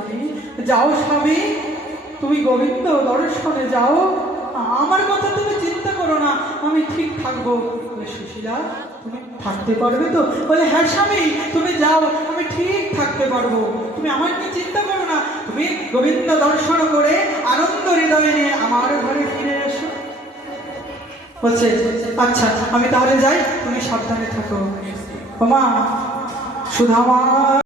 স্বামী, যাও স্বামী, তুমি গোবিন্দ দর্শনে যাও, আমার কথা তুমি চিন্তা করো না, আমি ঠিক থাকবো। বলে সুশীলা, তুমি থাকতে পারবে তো? বলে হ্যাঁ স্বামী, তুমি যাও, আমি ঠিক থাকতে পারবো, তুমি আমার নিয়ে চিন্তা করো না, তুমি গোবিন্দ দর্শন করে আনন্দ হৃদয়ে নিয়ে আমার ঘরে ফিরে এসো। বলছে আচ্ছা আমি তাহলে যাই, তুমি সাবধানে থাকো। ওমা সুধামা।